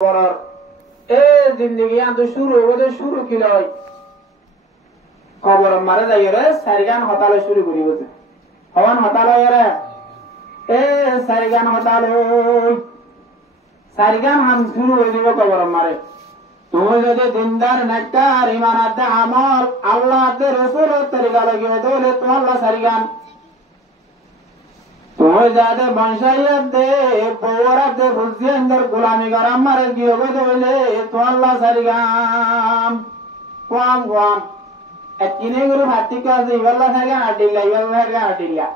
করার এ জিন্দগি আন্ত শুরু হইব শুরু কি লয় খবর মারে যাই রে সারিগান হতালে শুরু করি বসে হওয়ান হতাল রে এ সারিগান হতাল সারিগান হাম শুরু হয়ে দিব খবর মারে তুমি যদি দিনদার নেককার ইমানাতে আমল আল্লাহ রসুলের তরিকা লাগিয়ে তাহলে তো আল্লাহ সারিগান তুমি যাতে বংশাইয়াত দে বৌরাত দে বুঝছি আন্দর গোলামি কর আমার গিয়ে হইলে তো আল্লাহ সারিগাম কোয়াম কোয়াম কিনে গুরু ভাতি কাছে ইবাল্লা সারিগান আটিল্লা ইবাল্লা সারিগান আটিল্লা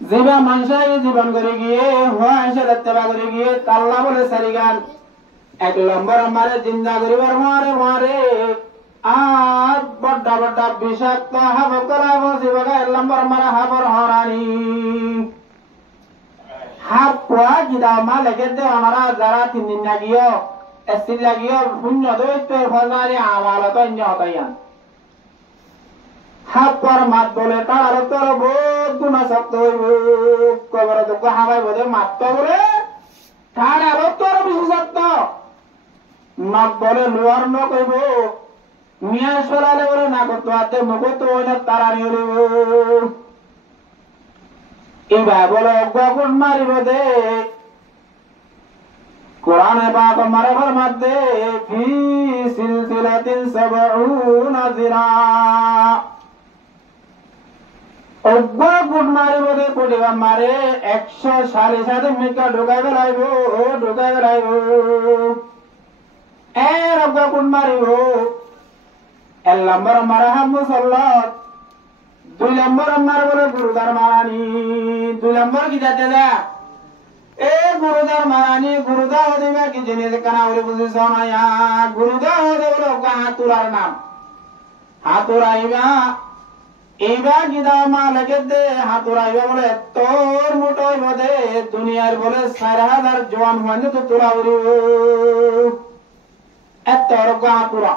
জীবা মনসাই জীবন করে গিয়ে হুয়া এসে রত্তেবা করে গিয়ে তাল্লা বলে সারিগান এক নম্বর আমারে জিন্দা করিবার মারে মারে আজ বড্ডা বড্ডা বিষাক্ত হাব করাব জীবকা এক নম্বর মারে হাবর হরানি হাব পোয়া গিদা মা লেগে দে আমরা যারা 3 দিন লাগিও এসিল লাগিও শূন্য দৈত্য ফজারি আমালত অন্য হতাইয়ান হাব পর মাত বলে তার তোর বহুত গুণা শক্ত হইব কবর দুঃখ হাবাই বোধে মাত বলে তার আরো তোর বিশেষত্ব নখ বলে লোয়ার ন কইব মিয়া সরালে বলে না করতো হাতে মুখে তো ওই তারা নিয়ে এবার বলে অজ্ঞাগুণ মারিব দে কোরআনে পাক মারে ফরমাতে ফি সিলসিলাতিন 70 যিরা অজ্ঞাগুণ মারিব দে কোডিবা মারে 100 সাথে মিকা ঢুকাই বেলাইব এর অজ্ঞাগুণ মারিব 1 নম্বর মারা হাম মুসল্লাত 2 নম্বর আমার বলে গুরুদার মারানি 2 নম্বর কি যাতে দা এ গুরুদার মারানি গুরুদা হদিবা কি জিনিস কানা বলে বুঝিস না ইয়া গুরুদা হদে বলে হাতুরার নাম হাতুরাইবা এইবা গিদা মা লাগে দে হাতুরাইবা বলে তোর মোটই বদে দুনিয়ার বলে 4000 জওয়ান মানে তো তোরা বলি এত রগ হাতুরা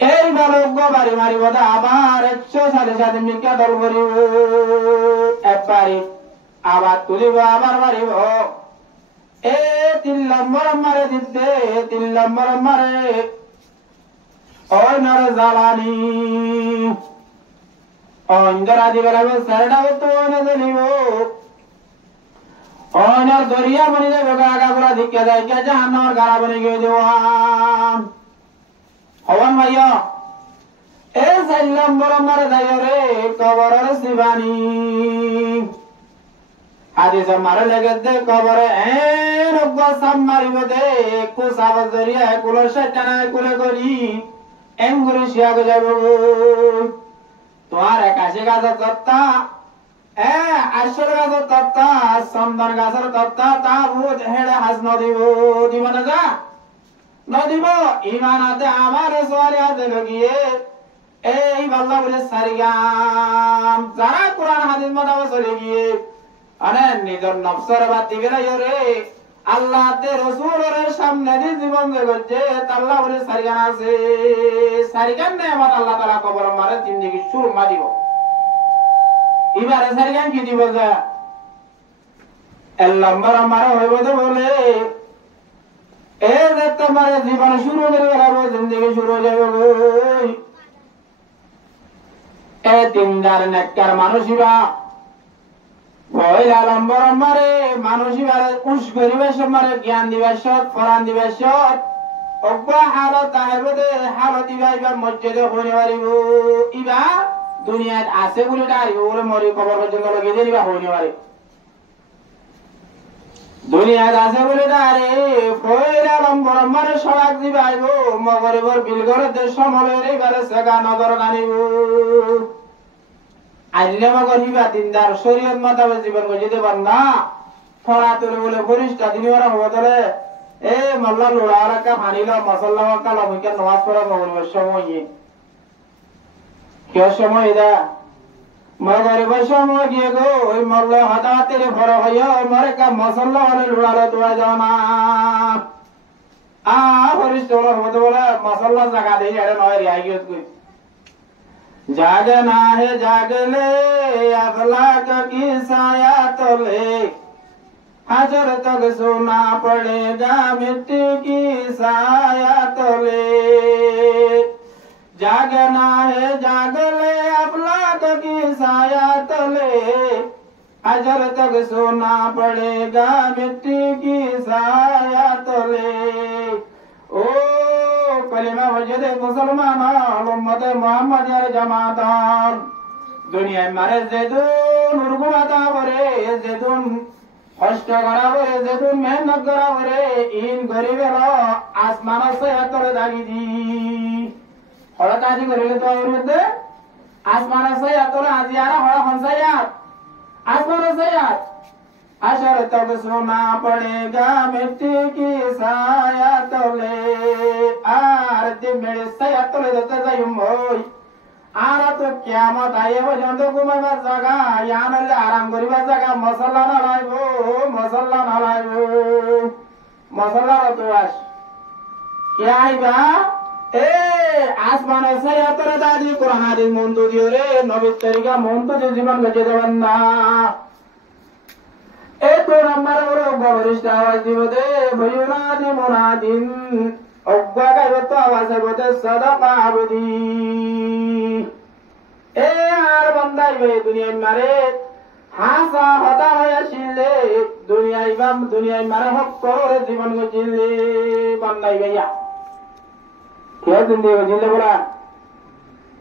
এই বালক বাড়ি মারিব আবার 100 সাথে মিকা দল করিব একবারে আবার তুলিব আবার মারিব এ 3 নম্বর মারে দিতে 3 নম্বর মারে ওই নরে জ্বালানি অঞ্জরা দিবে লাগবে সারডাও তো না দিলিব অনার দরিয়া বনি যাবে গাগা গুলা দিকে যায় কে জাহান্নামের গাড়া বনি গিয়ে দেওয়াম হওয়ান ভাইয়া এ 4 নম্বর মারে যাইও রে কবরের শিবানী হাদিস মারে লেগে দে কবরে এ রব্ব সাম মারিব দে কুসাব জরিয়া কুলো শয়তানা কুলে করি এঙ্গুরি শিয়া গো যাইব তোমার 81 গাছের তত্তা এ 80 গাছের তত্তা চন্দন গাছের তত্তা তা বুঝ হেড়ে হাস নদিব দিব না যা নদিব ইমান আছে আমার সোয়ালি আছে লগিয়ে এই বাল্লা বলে সারিগাম যারা কোরআন হাদিস মোতাবেক চলে গিয়ে আরে নিজের নফসের বাতি বেরাই রে আল্লাহ তে রাসূলের সামনে দি জীবন দেবে আল্লাহ বলে সারিগান আছে সারিগান নে আমার আল্লাহ তাআলা কবর মারে জিন্দেগি শুরু মা দিব এবারে সারিগান কি দিব যা আল্লাহ মারা হইব তো বলে এ যে তোমার জীবন শুরু করে গেল জিন্দেগি শুরু হয়ে যাবে এ দিনদার নেককার মানুষিবা পয়লা নম্বর মারে মানুষিবার উস করিবার মারে জ্ঞান দিবার সৎ কোরআন দিবার সৎ অব্বা হালত আইবদে হালত ইবা মসজিদে হইতে পারিব ইবা দুনিয়াত আছে বলে দাঁড়িব বলে মরি কবর পর্যন্ত লগে দিবা হইতে পারে দুনিয়াত আছে বলে দাঁড়ে পয়লা নম্বর মারে সড়ক দিবাইব মগরিবর বিলগর দেশ সমলের এবারে সেগা নগর গানিব আইলে মগরিবা দিনদার শরীয়ত মোতাবেক জীবন গজিতে পার না ফরা তুলে বলে ফরিস্তা দিনওয়ারা হবো তাহলে এ মোল্লা লোড়া রাখা ভানিল মশল্লা মাক্কা লমিকা নামাজ পড়া মগরিবের সময় কেউ সময় দা মগরিবের সময় গিয়ে গো ওই মোল্লা হঠাৎ ফরা হইয়া মরে কা মশল্লা হলে লোড়ালে তোরা যাও না ফরিস্তা হবো বলে মশল্লা জায়গা দিয়ে যারে নয় রিয়াই গিয়ে जागना है जागले अखलाक की साया तले हजर तक सोना पड़ेगा मिट्टी की साया तले जागना है जाग ले अफलाक की साया तले हजर तक सोना पड़ेगा मिट्टी की साया तले ओ कलिमा वजद मुसलमान उम्मत मोहम्मद जमादार दुनिया मारे जेदुन उर्गुमाता बरे जेदुन कष्ट करा बरे जेदुन मेहनत करा बरे इन गरीबेला आसमान से हतर दागी दी हळत आदि करिले तो विरुद्ध आसमान से हतर आदि आरा हळ हंसायात आसमान से यात अशर तक सोना पड़ेगा मिट्टी की साया तले आर दे मेरे साया तले दते जायुम होय आरा तो कियामत आए पर्यंत घुमाइबार जागा यानले आराम करिबार जागा मसल्ला ना लाइबो मसल्ला तो आस क्या आइबा ए आसमान से यातर दादी कुरान हादिस মন্তু দিও রে নবীর তরিকা মন্তু দিয়ে জীবন বেঁচে দেবেন না এ তো নাম্বার বড় আওয়াজ দিব দে ভয়ুনাদি মুনাদিন অজ্ঞা গাইবে তো আওয়াজ হবে দে সাদাকা আবদি এ আর বান্দাইবে দুনিয়ায় মারে হাসা হতা হয়ে আসিলে দুনিয়ায় মারে হক করে জীবন গজিলে বান্দাইবে ইয়া কে জিন্দগি গজিলে বলা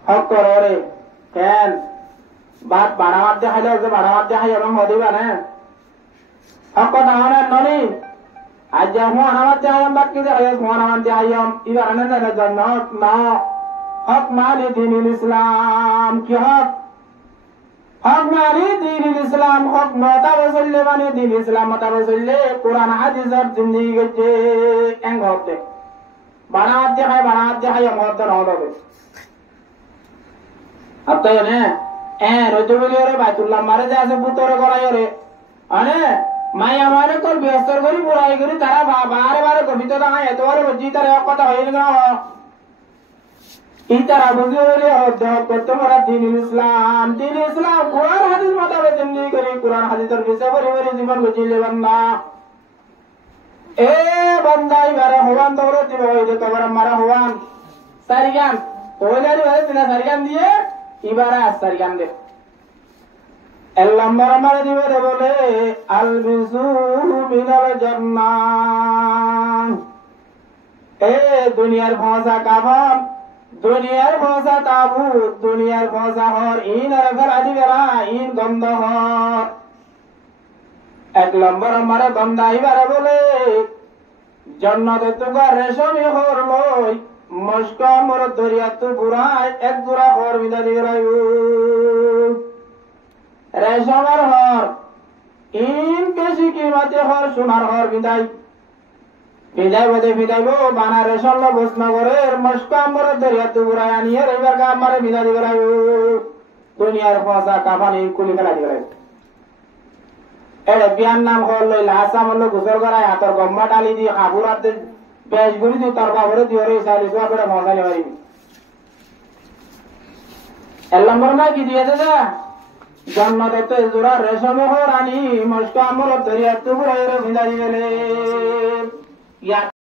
হক করে রে কেন বাত বাড়ামাত দেখাইলে যে বাড়ামাত দেখাই এবং হদিবা না হক দাওনা ননি আজ হুয়া নামাত দেখাইম বাকি দেখাই হুয়া নামাত দেখাইম ইবার না জানা জান্নাত না হক মালি দ্বীনুল ইসলাম কি হক মালি দ্বীনুল ইসলাম হক মাতা বসলে মানে দ্বীন ইসলাম মাতা বসলে কোরআন হাদিসের জিন্দেগি গজে এং হতে বাড়ামাত দেখাই মত না হবে আত্তায় না রজু বলি রে বাইতুল্লাহ মারে যে আছে পুতরে করাই রে আনে মাই আমারে কল ব্যস্তর করি বুড়াই করি তারা বারে কবিতা না এতবারে বুঝি তার এক কথা হইল না ই তারা বুঝি হইলে করতে পারা দ্বীন ইসলাম কোরআন হাদিস মোতাবেক জিন্দেগি করি কোরআন হাদিসের বিষয় করে জীবন বুঝিলে বান্দা এ বান্দা ইবারে হওয়ান দৌড়ে দিব হইলে কবর মারা হওয়ান সারিগান ওইলারি বারে দিনা সারিগান দিয়ে ইবারে সারিগান দে এল্লাম্বার মারা দিবে রে বলে আলবিসু মিনাল জান্নাহ এ দুনিয়ার ভাষা কাফন দুনিয়ার ভাষা তাবুত দুনিয়ার ভাষা হর ইন আর ঘর আদি বেরা ইন গন্ধ হর এক নম্বর মারে বন্দা ইবারে বলে জান্নাতে তুগা রেশমি হর লই মস্কা মর দরিয়া তু বুড়াই এক দুরা হর বিদা দিবে রেশমের হর ইন বেশি কিমতে হর সোনার হর বিদায় বদে বিদাইব বানা রেশম বসনগরের মস্কাম্বর দরিয়া তুবুরায় আনিয়ে এবার আমারে বিদা দিবে দুনিয়ার পয়সা কাফানি কুলি ফেলা দিবে এর বিয়ার নাম হল লাসা মল্ল গুসল করায় হাতর গম্বা ডালি দি হাবুরাতে বেশ গুলি দি তরকা ভরে দি ওরে চালিশ করে মশালি মারি এক নম্বর না কি দিয়েছে যা জান্নাতে জোড়া রেশমে হরানি মস্কাম্বর দরিয়া তুবুরায় বিদা দিবে